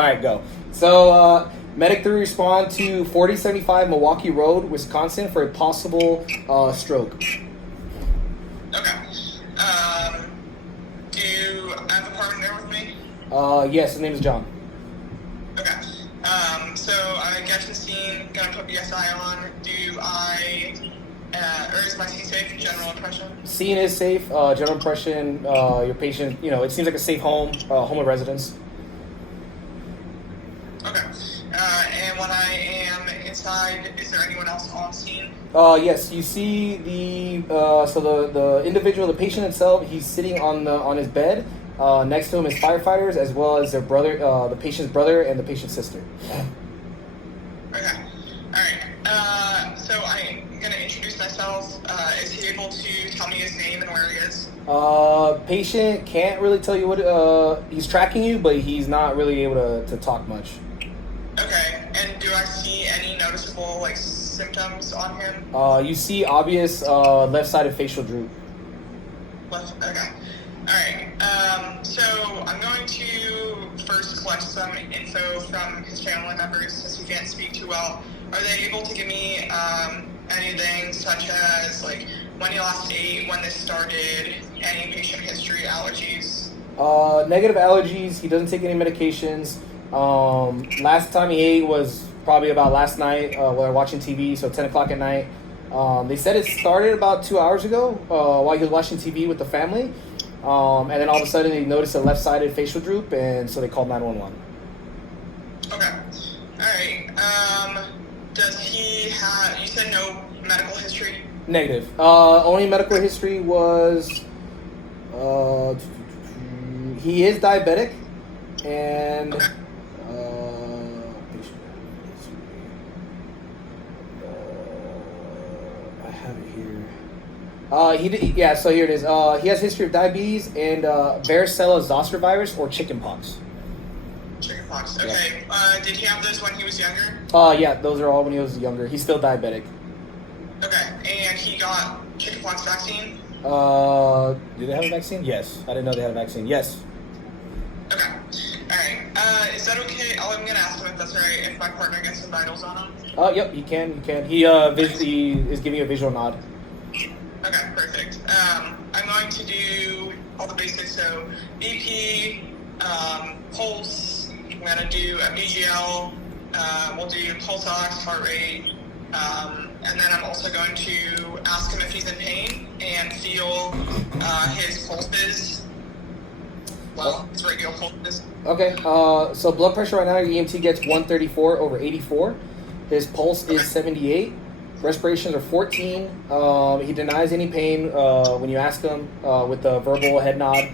All right, go. So, medic 3 respond to 4075 Milwaukee Road, Wisconsin for a possible stroke. Okay. Do I have a partner there with me? Yes, his name is John. Okay. So I get to the scene, gonna put BSI on. Or is my scene safe? General impression? Scene is safe. General impression, your patient, it seems like a safe home of residence. Okay. And when I am inside, is there anyone else on scene? Yes, you see the individual, the patient itself, he's sitting on his bed. Next to him is firefighters, as well as their brother, the patient's brother, and the patient's sister. Okay. All right. So I'm gonna introduce myself. Is he able to tell me his name and where he is? Patient can't really tell you what. He's tracking you, but he's not really able to talk much. Okay. And do I see any noticeable symptoms on him? You see obvious left-sided facial droop. Okay. All right. So I'm going to first collect some info from his family members since he can't speak too well. Are they able to give me anything such as when he last ate, when this started, any patient history, allergies? Negative allergies. He doesn't take any medications. Last time he ate was probably about last night while we were watching TV, so 10 o'clock at night. They said it started about 2 hours ago while he was watching TV with the family. And then all of a sudden they noticed a left-sided facial droop, and so they called 911. Okay. All right. Does he have, you said no medical history? Negative. Only medical history was he is diabetic, and okay. I have it here. So here it is. He has history of diabetes and varicella zoster virus or chickenpox. Chickenpox. Okay. Yeah. Did he have those when he was younger? Yeah, those are all when he was younger. He's still diabetic. Okay. And he got chickenpox vaccine? Do they have a vaccine? Yes. I didn't know they had a vaccine. Yes. Okay. All right. Is that okay? I'm gonna ask him if that's all right if my partner gets some vitals on him. Yep. He can. He is giving you a visual nod. Okay, perfect. I'm going to do all the basics, so BP, pulse, I'm going to do a BGL, we'll do pulse ox, heart rate, and then I'm also going to ask him if he's in pain and feel his pulses. Well, his radial pulses. Okay, so blood pressure right now, your EMT gets 134 over 84. His pulse is 78. Respirations are 14. He denies any pain when you ask him with the verbal head nod.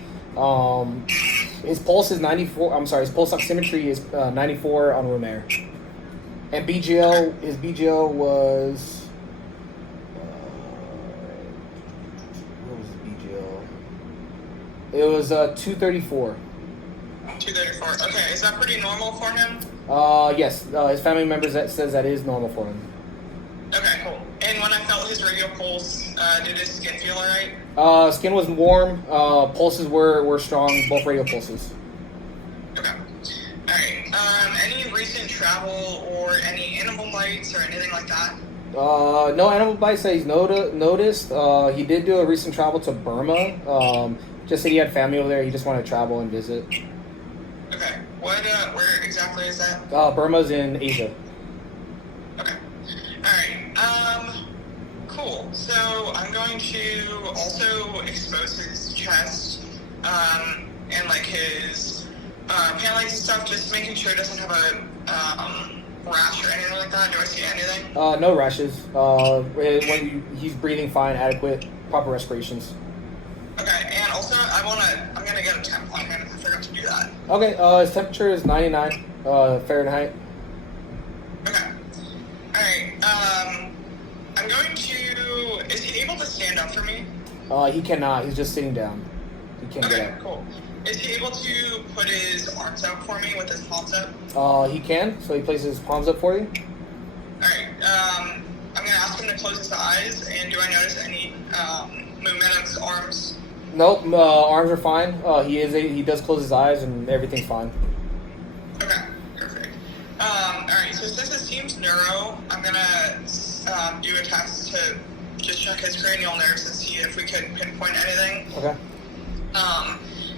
His pulse is 94. I'm sorry, his pulse oximetry is 94 on room air. And BGL, his BGL was. What was his BGL? It was 234. 234. Okay, is that pretty normal for him? Yes. His family members says that is normal for him. Okay, cool. And when I felt his radial pulse, did his skin feel alright? Skin was warm. Pulses were strong, both radial pulses. Okay. Alright. Any recent travel or any animal bites or anything like that? No animal bites that he's noticed. He did do a recent travel to Burma. Just said he had family over there. He just wanted to travel and visit. Okay. Where exactly is that? Burma's in Asia. Okay. Alright, cool. So I'm going to also expose his chest, and his pant legs and stuff, just making sure it doesn't have a rash or anything like that. Do I see anything? No rashes. When he's breathing fine, adequate, proper respirations. Okay, and also I'm gonna get a temp on him. I forgot to do that. Okay, his temperature is 99 Fahrenheit. Okay. Alright, I'm going to... Is he able to stand up for me? He cannot. He's just sitting down. He can't get up. Cool. Is he able to put his arms out for me with his palms up? He can. So he places his palms up for you. Alright, I'm going to ask him to close his eyes, and do I notice any movement of his arms? Nope. Arms are fine. He does close his eyes, and everything's fine. Okay. so since it seems neuro, I'm gonna do a test to just check his cranial nerves and see if we can pinpoint anything. Okay.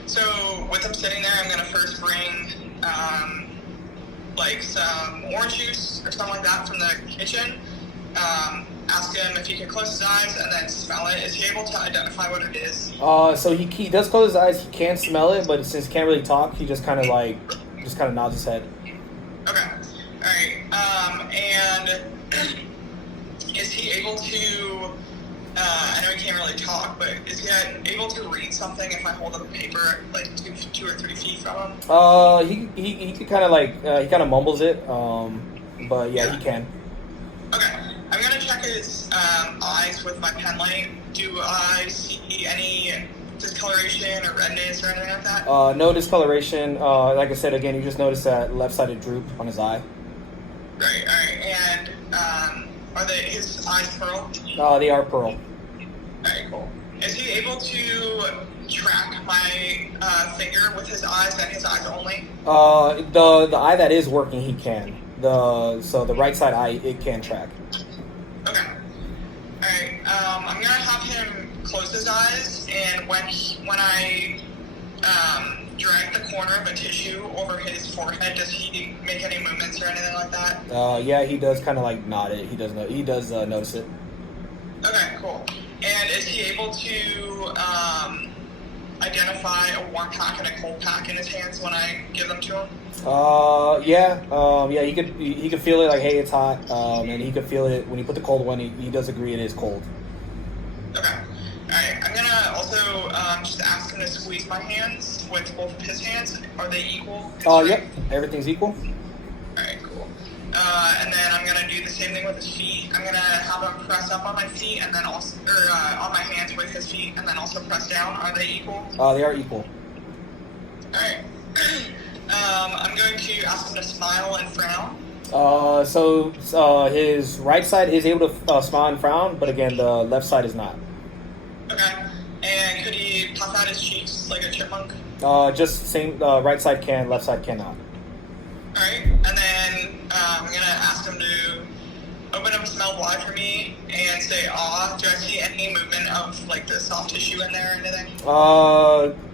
So with him sitting there, I'm gonna first bring like some orange juice or something like that from the kitchen. Ask him if he can close his eyes and then smell it. Is he able to identify what it is? So he does close his eyes. He can smell it, but since he can't really talk, he just kind of nods his head. Okay. All right. And is he able to? I know he can't really talk, but is he able to read something if I hold up a paper like 2 or 3 feet from him? He could kind of he kind of mumbles it. But yeah, he can. Okay. I'm gonna check his eyes with my pen light. Do I see any discoloration or redness or anything like that? No discoloration. Like I said again, you just notice that left-sided droop on his eye. Right. All right. And are his eyes pearl? They are pearl. All right. Cool. Is he able to track my finger with his eyes and his eyes only? The eye that is working, he can. The right side eye, it can track. Okay. Alright, I'm gonna have him close his eyes, and when I drag the corner of a tissue over his forehead, does he make any movements or anything like that? Yeah, he does kind of nod it. He does notice it. Okay, cool. And is he able to identify a warm pack and a cold pack in his hands when I give them to him? Yeah, he could feel it hey, it's hot, and he could feel it when you put the cold one. He does agree it is cold. Okay. Alright, I'm gonna also just ask him to squeeze my hands with both of his hands. Are they equal? Yep, everything's equal. Alright, cool. And then I'm gonna do the same thing with his feet. I'm gonna have him press up on my feet and then also, on my hands with his feet and then also press down. Are they equal? They are equal. Alright. I'm going to ask him to smile and frown. So his right side is able to smile and frown, but again, the left side is not. Okay. And could he puff out his cheeks like a chipmunk? Just same. Right side can, left side cannot. Alright. And then I'm going to ask him to open up his mouth wide for me and say, "Ah." Do I see any movement of the soft tissue in there or anything?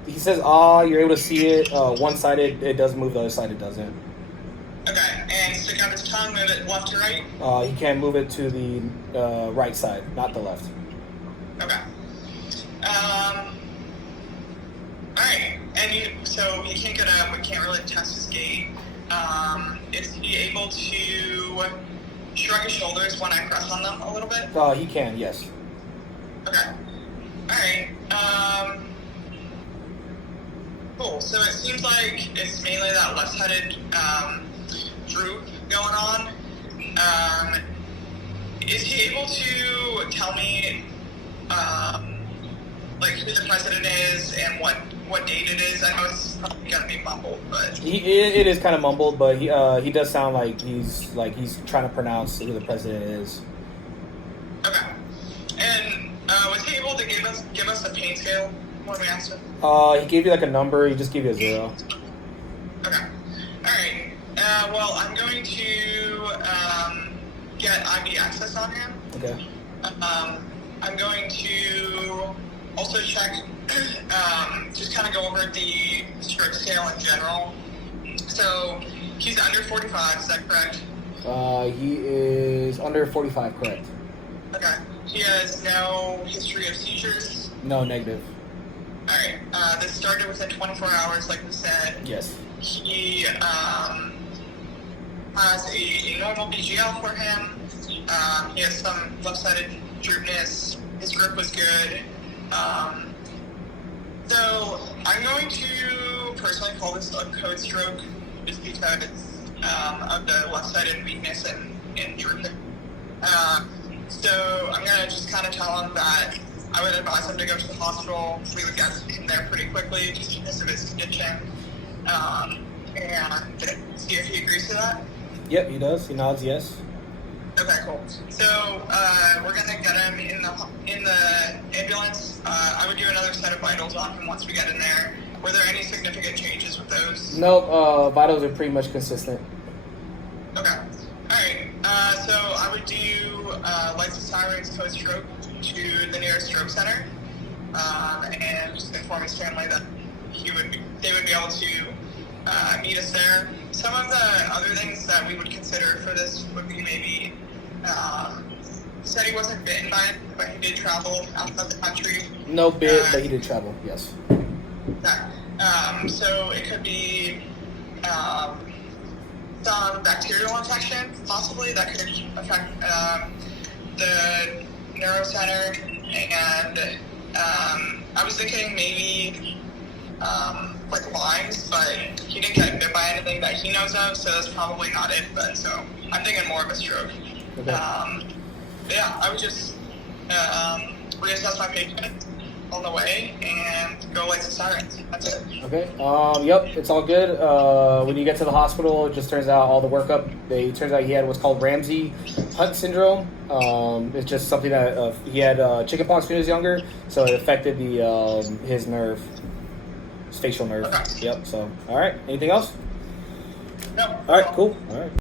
He says, "Ah." You're able to see it. One side it does move, the other side it doesn't. Okay, and stick out his tongue, move it left to right? He can move it to the right side, not the left. Okay. Alright, and so he can't get up, we can't really test his gait. Is he able to shrug his shoulders when I press on them a little bit? He can, yes. Okay. Alright, cool, so it seems like it's mainly that left-sided droop going on. Is he able to tell me who the president is and what date it is? I know it's probably gonna be mumbled, but it is kind of mumbled, but he does sound like he's trying to pronounce who the president is. Okay. And was he able to give us a pain scale when we asked him? He gave you a number. He just gave you a 0. Okay. All right. Well, I'm going to get IV access on him. Okay. I'm going to also check, just kind of go over the stroke scale in general. So he's under 45, is that correct? He is under 45, correct. Okay. He has no history of seizures? No, negative. All right. This started within 24 hours, like we said. Yes. He has a normal BGL for him. He has some left-sided droopness. His grip was good. So I'm going to personally call this a code stroke just because of the left-sided weakness and drooping. So I'm going to just kind of tell him that I would advise him to go to the hospital. We would get him there pretty quickly just because of his condition. And see if he agrees to that. Yep, he does. He nods yes. Okay, cool. So we're gonna get him in the ambulance. I would do another set of vitals on him once we get in there. Were there any significant changes with those? Nope. Vitals are pretty much consistent. Okay. All So I would do lights and sirens post-stroke to the nearest stroke center, and just inform his family that they would be able to meet us there. Some of the other things that we would consider for this would be maybe said he wasn't bitten by it, but he did travel outside the country. No bit, but he did travel. Yes. So it could be some bacterial infection, possibly, that could affect the neuro center. And I was thinking maybe like Lyme's, but he didn't get bit by anything that he knows of, so that's probably not it. But so I'm thinking more of a stroke. Okay. Yeah, I would just reassess my patient on the way and go lights and sirens. That's it. Okay. Yep, it's all good. When you get to the hospital, it just turns out all the workup. It turns out he had what's called Ramsay Hunt syndrome. It's just something that he had chickenpox when he was younger, so it affected his nerve, his facial nerve. Okay. Yep. So, all right. Anything else? No. All right. Cool. All right.